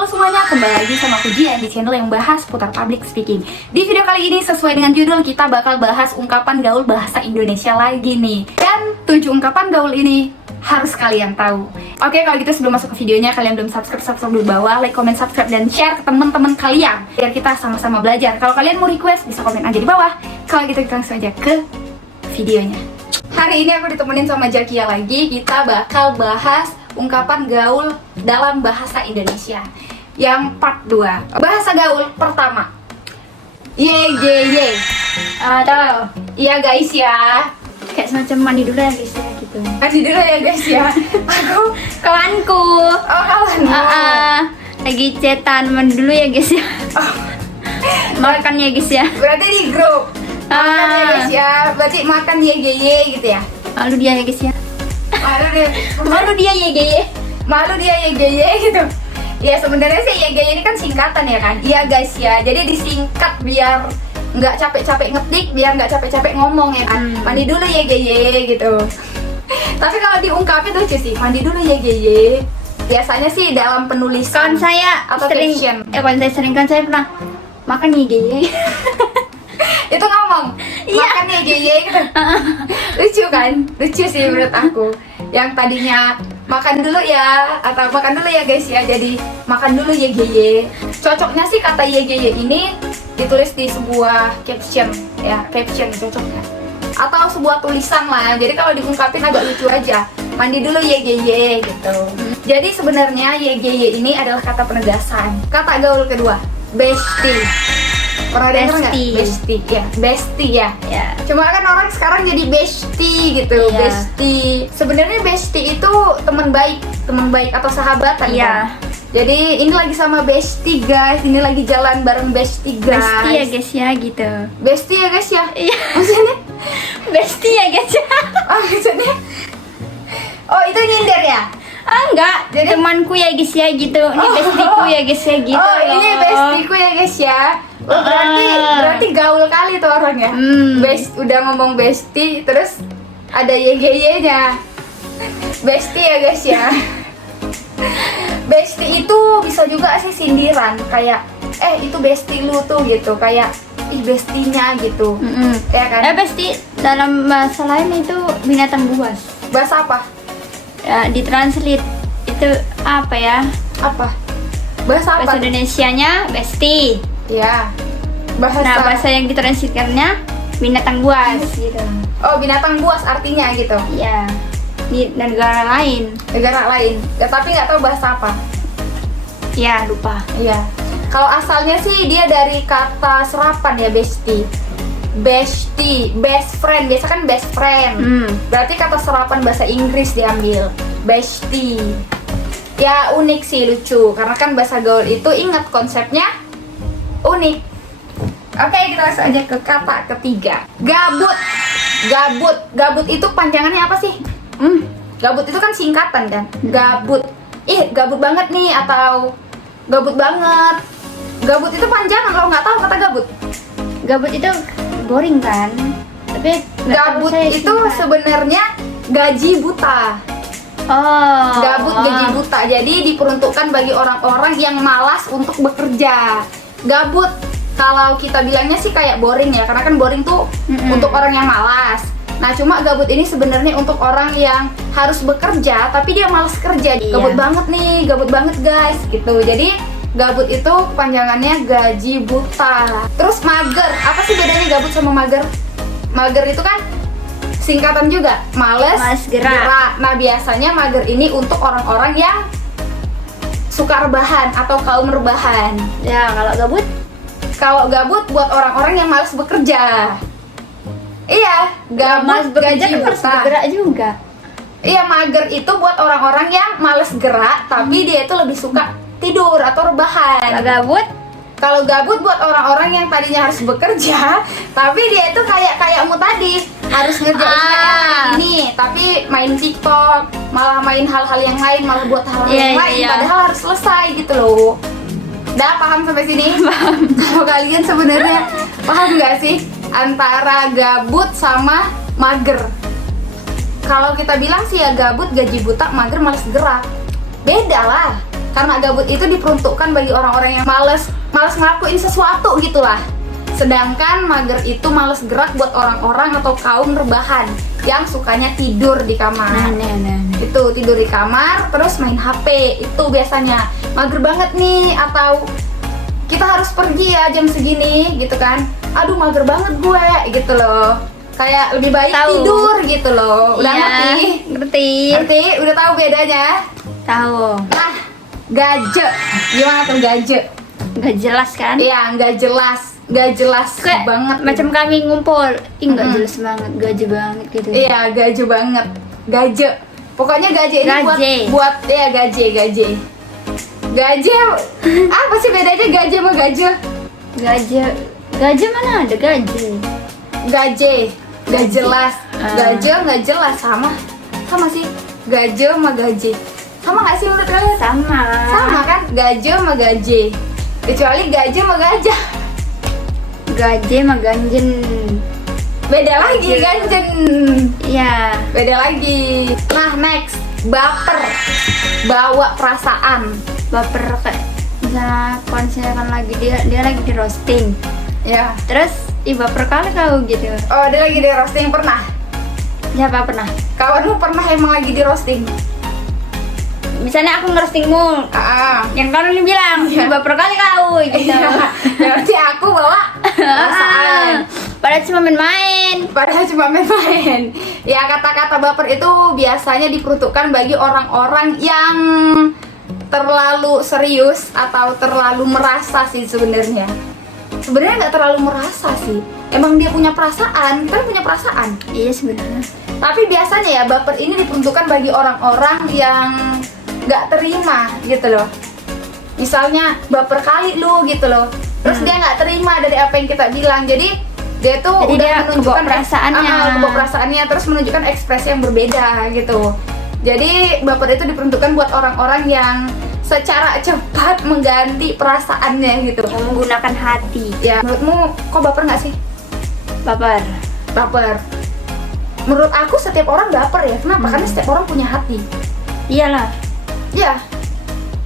Halo semuanya, kembali lagi sama aku Jian di channel yang bahas putar public speaking. Di video kali ini sesuai dengan judul, kita bakal bahas ungkapan gaul bahasa Indonesia lagi nih. Dan 7 ungkapan gaul ini harus kalian tahu. Oke, kalau gitu sebelum masuk ke videonya, kalian belum subscribe di bawah, like, comment, subscribe, dan share ke teman-teman kalian biar kita sama-sama belajar. Kalau kalian mau request, bisa komen aja di bawah. Kalau gitu kita langsung aja ke videonya. Hari ini aku ditemenin sama Jakia lagi. Kita bakal bahas ungkapan gaul dalam bahasa Indonesia yang part 2. Bahasa gaul pertama, ye ye ye, atau iya guys ya, Kayak semacam mandi dulu ya guys ya gitu. mandi dulu ya guys ya. Aku Kawanku. oh kawan Lagi cetan mandi dulu ya guys ya. Makan ya guys ya. berarti di grup makan ya guys ya, berarti makan ye ye ye gitu ya. Malu dia ya guys ya. Malu deh, Malu dia ya guys ya. malu dia ye ye ye gitu. Ya sebenarnya sih ye ye ye ini kan singkatan ya kan. Iya guys ya, jadi disingkat biar nggak capek-capek ngetik, biar nggak capek-capek ngomong ya kan. Mandi dulu ye ye gitu. Tapi kalau diungkapin lucu sih, mandi dulu ye ye. Biasanya sih dalam penulisan Kawan saya atau sering, caption. kawan saya sering kan saya pernah makan ya guys ya. Itu ngomong Iya. makan ye ye gitu. Lucu kan? Lucu sih menurut aku. Yang tadinya makan dulu ya, atau makan dulu ya guys ya, jadi makan dulu ye ye. Cocoknya sih kata ye ye ini ditulis di sebuah caption ya, caption cocoknya, atau sebuah tulisan lah. Jadi kalau diungkapin agak lucu aja, mandi dulu ye ye gitu. Jadi sebenarnya ye ye ini adalah kata penegasan. Kata gaul kedua, bestie. Pernah dengar nggak? Bestie. Bestie ya, bestie ya. Ya. Cuma kan orang sekarang jadi bestie gitu. Iya. Bestie. Sebenarnya bestie itu teman baik atau sahabatan. Iya. Kan? Jadi ini lagi sama bestie guys. Ini lagi jalan bareng bestie guys. Bestie ya guys ya gitu. Bestie ya guys ya. Iya. Maksudnya? Bestie ya guys ya. Oh maksudnya? Oh itu nyindir ya? Enggak, Jadi- temanku ya guys ya gitu. Ini Oh. bestieku ya guys ya gitu. Oh ini loh. bestieku ya guys ya. Oh, berarti gaul kali tuh orangnya. Udah ngomong bestie, terus ada ye-ye-nya. Bestie ya guys ya. Bestie itu bisa juga sih sindiran, kayak itu bestie lu tuh gitu, kayak ih bestinya gitu. Ya kan? Bestie dalam bahasa lain itu binatang buas. Bahasa apa? Ya, ditranslate itu apa ya? Apa? Bahasa Bahasa apa? Indonesianya bestie. Ya. Bahasa. Nah, bahasa yang ditranslate-nya binatang buas gitu. Oh, binatang buas artinya gitu. Iya. Di negara lain. Negara lain. Ya, tapi nggak tahu bahasa apa. Ya, lupa. Iya. Kalau asalnya sih dia dari kata serapan ya, bestie. Bestie, best friend. Biasa kan best friend. Berarti kata serapan bahasa Inggris diambil. Bestie. Ya unik sih, lucu. Karena kan bahasa gaul itu ingat konsepnya unik. Oke, kita langsung aja ke kata ketiga. Gabut. Gabut. Gabut itu panjangannya apa sih? Gabut itu kan singkatan kan? Gabut. Ih, gabut banget nih, atau gabut banget. Gabut itu panjangan, lo nggak tahu kata gabut. Gabut itu boring kan? Tapi nggak tahu Gabut saya itu singkat. sebenarnya gaji buta. Oh. Gabut gaji buta. Jadi diperuntukkan bagi orang-orang yang malas untuk bekerja. Gabut kalau kita bilangnya sih kayak boring ya, karena kan boring tuh untuk orang yang malas. Nah, cuma gabut ini sebenarnya untuk orang yang harus bekerja tapi dia malas kerja. Iya. Gabut banget nih, gabut banget guys gitu. Jadi gabut itu panjangannya gaji buta. Terus mager, apa sih bedanya gabut sama mager? Mager itu kan singkatan juga, males gerak. Nah, biasanya mager ini untuk orang-orang yang suka rebahan atau kaum rebahan. Ya, kalau gabut Kalau gabut buat orang-orang yang malas bekerja. Iya, malas gabut bekerja gaji kan harus buta. bergerak juga. Iya, mager itu buat orang-orang yang malas gerak tapi dia itu lebih suka tidur atau rebahan. Kalau gabut Kalau gabut buat orang-orang yang tadinya harus bekerja tapi dia itu kayak tadi harus ngerjain PR ini tapi main TikTok, malah main hal-hal yang lain, malah buat hal-hal yang lain padahal harus selesai gitu loh. Udah paham sampai sini? Kalau kalian sebenarnya paham nggak sih antara gabut sama mager? Kalau kita bilang sih ya gabut, gaji buta, mager, malas gerak. Beda lah. Karena gabut itu diperuntukkan bagi orang-orang yang males ngelakuin sesuatu gitulah. Sedangkan mager itu males gerak buat orang-orang atau kaum rebahan yang sukanya tidur di kamar. Itu tidur di kamar terus main HP, itu biasanya mager banget nih. Atau kita harus pergi ya jam segini gitu kan, aduh mager banget gue gitu loh. Kayak lebih baik tidur gitu loh. Udah ngerti? Udah tahu bedanya? Tahu. Nah, gaje. Gimana tuh gaje? Nggak jelas kan? Iya, nggak jelas Kayak banget. macam kami ngumpul. Nggak jelas banget, gaje banget gitu. Iya, gaje banget. Gaje. Pokoknya gaje ini buat ya gaje. Gaje apa sih bedanya gaje sama gaje? Gaje mana ada gaje? Gaje nggak jelas. Gaje nggak jelas, sama sih. Gaje sama gaje sama nggak sih menurut kalian? Sama kan? Gaje sama gaje, kecuali gaje sama gajah. Gaje sama ganjen. Beda lagi ganjen. Iya. Beda lagi. Nah, next, baper. Bawa perasaan. Baper kayak misalnya konserkan lagi dia lagi di roasting. Ya. Terus baper kali kau gitu. Oh, dia lagi di roasting, pernah? Siapa pernah? Kawanmu pernah emang lagi di roasting? Misalnya aku ngerostingmu, yang kamu nih bilang, baper kali kau gitu. Berarti aku bawa perasaan. Padahal cuma main-main. Ya, kata-kata baper itu biasanya diperuntukkan bagi orang-orang yang terlalu serius atau terlalu merasa sih sebenarnya. Sebenarnya nggak terlalu merasa sih. Emang dia punya perasaan, kan punya perasaan. Iya sebenarnya. Tapi biasanya ya baper ini diperuntukkan bagi orang-orang yang nggak terima gitu loh. Misalnya baper kali lu gitu loh. Terus dia nggak terima dari apa yang kita bilang. Jadi dia tuh udah menunjukkan perasaannya, terus menunjukkan ekspresi yang berbeda gitu. Jadi baper itu diperuntukkan buat orang-orang yang secara cepat mengganti perasaannya gitu. Yang menggunakan hati. Ya, menurutmu kok baper nggak sih? Baper. Menurut aku setiap orang baper ya. Kenapa? Karena setiap orang punya hati. Iyalah. Ya.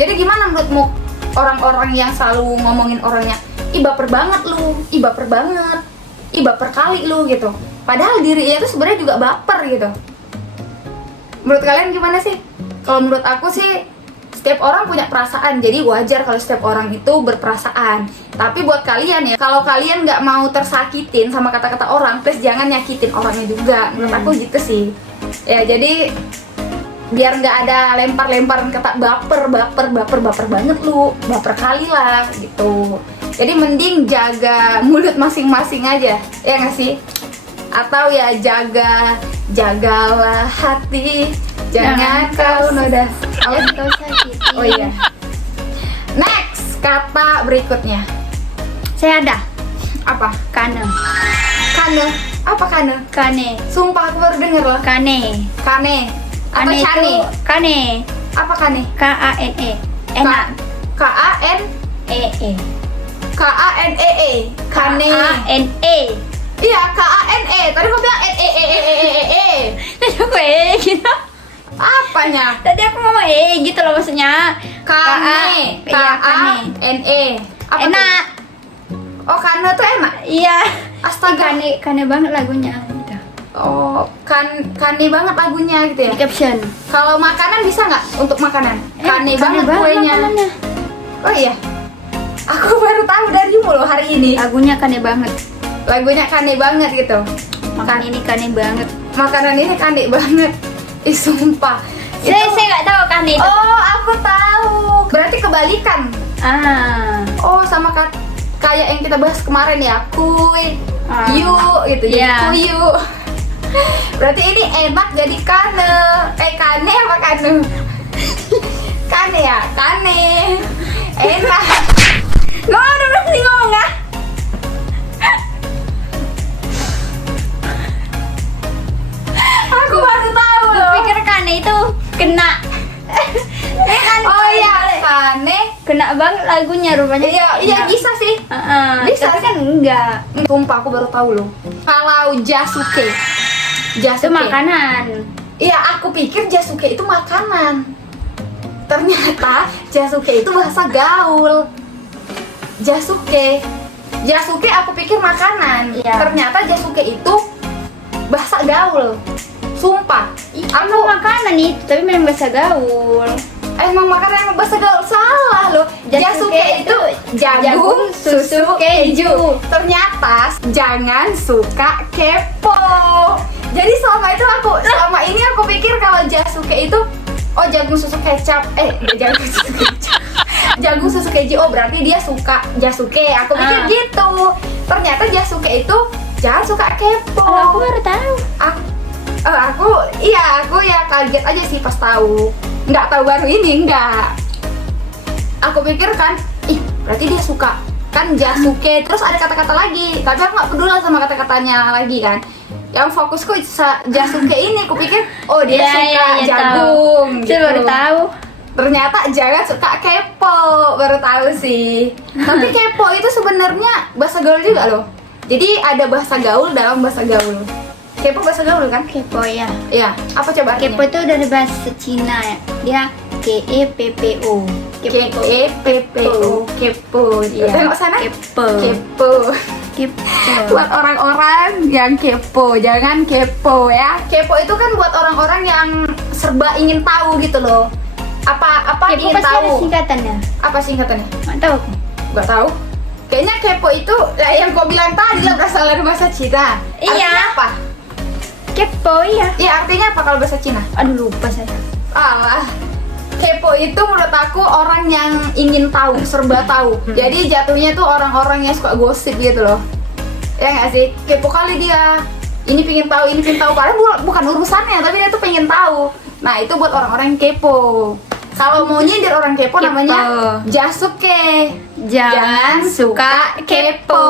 Jadi gimana menurutmu orang-orang yang selalu ngomongin orangnya, ih baper banget lu, ih baper banget, ih baper kali lu gitu. Padahal dirinya itu sebenarnya juga baper gitu. Menurut kalian gimana sih? Kalau menurut aku sih setiap orang punya perasaan, jadi wajar kalau setiap orang itu berperasaan. Tapi buat kalian ya, kalau kalian nggak mau tersakitin sama kata-kata orang, please jangan nyakitin orangnya juga. Menurut aku gitu sih. Ya jadi biar nggak ada lempar-lemparan kata baper banget lu, baper kali lah gitu. Jadi mending jaga mulut masing-masing aja, ya nggak sih? Atau ya jagalah hati, jangan kau noda. Kau sakiti. Oh iya. Next, kata berikutnya. Saya ada. Apa? Kane. Apa kane? Kane. Sumpah aku baru denger loh. Kane. Atau Kane cane? itu kane. Apa kane? K-A-N-E. Enak. K-A-N-E-E. Kane. K-A-N-E. Iya, K-A-N-E. Tadi kau bilang E-E-E-E-E-E. Tadi aku gitu. Apanya? Tadi aku ngomong gitu loh maksudnya. Kane. Iya, kane. K-A-N-E. Apa Enak. tuh? Oh, kane tuh enak? Iya. Astaga. Kane banget lagunya gitu. Oh, kane banget lagunya gitu ya? Di caption. Kalau makanan bisa nggak untuk makanan? Kane banget banget kuenya. makanannya. Oh iya. Aku baru tahu darimu loh hari ini. Lagunya kane banget. Lagunya kane banget gitu. Makan ini kane banget. Makanan ini kane banget. Ih sumpah. Saya nggak tahu kane itu. Oh, aku tahu. Berarti kebalikan. Oh, sama kayak yang kita bahas kemarin ya. Kuy, yu gitu. Jadi Iya. kuyu. Berarti ini enak jadi kane. Kane apa kane? Kane ya, kane. Enak. Udah berhenti ngomong nggak? Aku baru tahu loh. Pikir kane itu kena. Oh iya, kane. Kena banget lagunya rupanya. Iya bisa sih. Bisa Tapi kan enggak. Sumpah aku baru tahu loh. Kalau jasuke. Itu makanan. Iya, aku pikir jasuke itu makanan. ternyata Jasuke itu bahasa gaul. Jasuke aku pikir makanan. Iya. Ternyata Jasuke itu bahasa gaul. Sumpah. Emang makanan itu, tapi memang bahasa gaul. Emang makanan emang bahasa gaul, salah loh. Jasuke itu jagung, susu, keju. Ternyata jangan suka kepo. Jadi selama ini aku pikir kalau Jasuke itu jagung susu kecap. Jagung susu kecap. Jagung susu keju. Oh, berarti dia suka Jasuke. Aku pikir gitu. Ternyata Jasuke itu jangan suka kepo. Aku baru tahu. Aku ya kaget aja sih pas tahu. Nggak tahu baru ini, nggak. Aku pikir kan, berarti dia suka kan Jasuke. Terus ada kata-kata lagi, tapi aku nggak peduli sama kata-katanya lagi kan. Yang fokusku Jasuke ini, aku pikir dia suka jagung tahu. gitu. Saya baru tahu. Ternyata jangan suka kepo, baru tahu sih. Tapi kepo itu sebenarnya bahasa gaul juga loh. Jadi ada bahasa gaul dalam bahasa gaul. Kepo bahasa gaul kan? Kepo ya. Iya. Apa coba artinya? Kepo itu dari bahasa Cina ya. Dia KEPPO. KEPPO. Kepo. Iya. Tengok sana. Kepo. Kepo. Kepo. Buat orang-orang yang kepo, jangan kepo ya. Kepo itu kan buat orang-orang yang serba ingin tahu gitu loh. Apa Kepo ingin pasti ada tahu? singkatannya. Apa singkatannya? Nggak tahu aku. Gak tahu. Kayaknya kepo itu yang kau bilang tadi lah, berasal dari bahasa Cina. Iya. Artinya apa? Kepo ya. Iya, artinya apa kalau bahasa Cina? Aduh lupa saya. Kepo itu menurut aku orang yang ingin tahu, serba tahu. Jadi jatuhnya tuh orang-orang yang suka gosip gitu loh. Ya nggak sih? Kepo kali dia. Ini pengen tahu. Padahal bukan urusannya, tapi dia tuh pengen tahu. Nah, itu buat orang-orang yang kepo. Kalau mau nyindir orang kepo namanya Jasuke. Jangan suka kepo.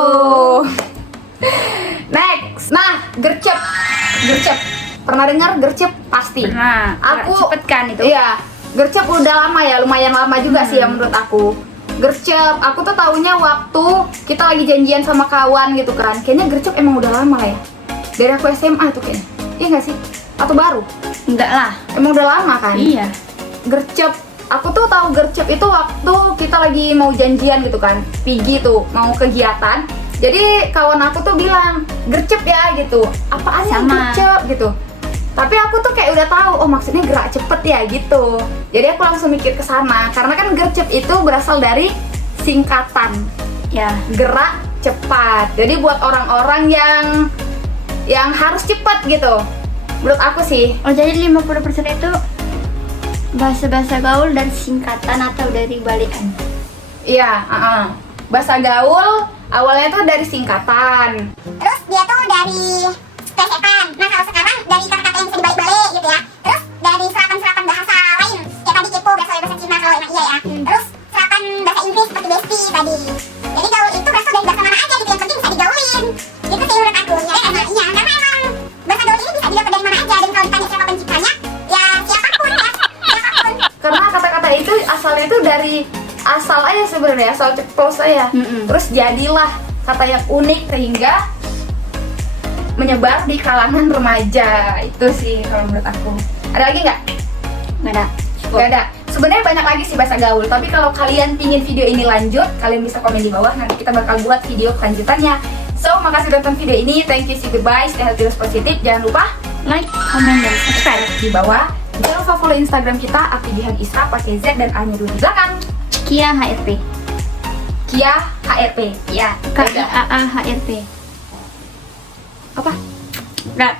Next. Nah, gercep. Pernah dengar gercep? Pasti. Nah, cepet kan itu. Iya. Gercep udah lama ya, lumayan lama juga sih ya menurut aku. Gercep, aku tuh taunya waktu kita lagi janjian sama kawan gitu kan. Kayaknya gercep emang udah lama ya. Dari aku SMA tuh kayaknya. Iya nggak sih? Atau baru? Enggak lah. Emang udah lama kan? Iya. Gercep. Aku tuh tahu gercep itu waktu kita lagi mau janjian gitu kan. Pergi tuh mau kegiatan. Jadi kawan aku tuh bilang, "Gercep ya," gitu. Apaan sih Sama. gercep gitu. Tapi aku tuh kayak udah tahu, maksudnya gerak cepet ya gitu. Jadi aku langsung mikir ke sana karena kan gercep itu berasal dari singkatan Ya. gerak cepat. Jadi buat orang-orang yang harus cepat gitu. Menurut aku sih. Oh, jadi 50% itu bahasa-bahasa gaul dan singkatan atau dari balikan. Iya, bahasa gaul awalnya tuh dari singkatan. Terus dia tuh dari plesetan. Nah kalau sekarang dari kata-kata yang bisa dibalik-balik gitu ya. Terus dari serapan-serapan bahasa lain. Kayak tadi kepo berasal dari bahasa Cina kalau emang iya ya. Terus serapan bahasa Inggris seperti bestie tadi. Jadi gaul itu berasal dari bahasa mana aja gitu, yang penting bisa digaulin. Gitu sih menurut aku. Ya emang iya, karena emang bahasa gaul ini bisa didapat dari mana aja. Dan kalau ditanya siapa penciptanya, ya siapapun ya. Siapapun. Karena kata-kata itu asalnya tuh dari asal aja sebenarnya, asal ceplos aja. Terus jadilah kata yang unik sehingga menyebar di kalangan remaja. Itu sih kalau menurut aku. Ada lagi nggak? Nggak ada. Nggak ada. Sebenarnya banyak lagi sih bahasa gaul. Tapi kalau kalian pingin video ini lanjut, kalian bisa komen di bawah. Nanti kita bakal buat video kelanjutannya. So, makasih udah nonton video ini. Thank you, see goodbye, stay healthy, terus positif. Jangan lupa Like, comment, dan subscribe. di bawah. Jangan lupa follow Instagram kita @gihan_isra pakai Z dan A-nya dulu di belakang. Kia HRP. Kia HRP. Ya, KIAA-HRP. Apa? Nggak.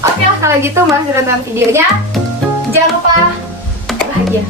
Oke lah kalau gitu, makasih udah nonton videonya. Jangan lupa bahagia.